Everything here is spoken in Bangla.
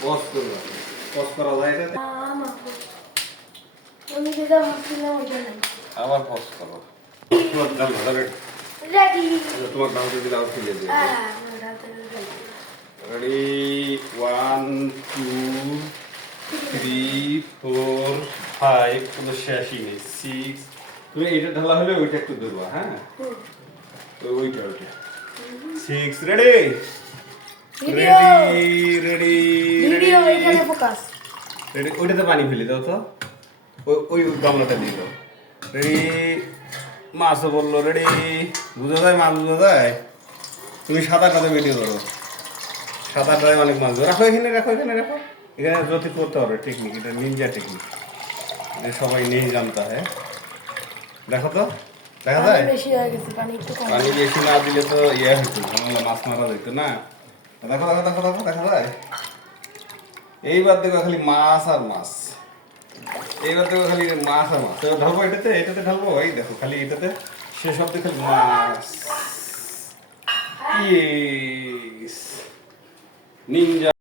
পজ করবা, পজ করা যায় এটা? আমি যেটা ভাবছিলাম ওইটা না। আবার পজ করো। তোমার ডাল ধরে রেডি। তোমার ডাল যদি দাও ফিরে দিয়ে হ্যাঁ, ওটা তো রেডি। রেডি 1 2 3 4 5 কোনো শেষই নেই 6 তুমি এইটা ঢালা হলে ওইটা একটু ধরবা হ্যাঁ ওইটা 6 রেডি ভিডিও রেডি ভিডিও এখানে ফোকাস। রেডি ওইটাতে পানি ফেলে দাও তো ওই গামলাটা দিয়ে দাও রেডি মাছও বললো রেডি বুঝা যায় মাছ বুঝা যায় তুমি সাঁতারটাতে ভিডিও করো সাঁতারটায় অনেক মাছ রাখো এখানে রাখো এখানে জ্যোতি করতে হবে টেকনিক এটা নিনজা টেকনিক এটা সবাই নেই জানতে হয় দেখো তো দেখা যায় বেশি হয়ে গেছে, পানি একটু কম। পানি বেশি না দিলে তো ইয়ে হতো ঝামেলা মাছ মারা যেত না দেখো দেখো দেখো দেখো দেখা যায় এইবার দেখো খালি মাছ আর মাছ এইবার দেখো খালি মাছ আর মাছ এবার ঢালবো এটাতে ঢালবো এই দেখো খালি এটাতে শেষ অব্দি খালি মাছ ইয়েস নিনজা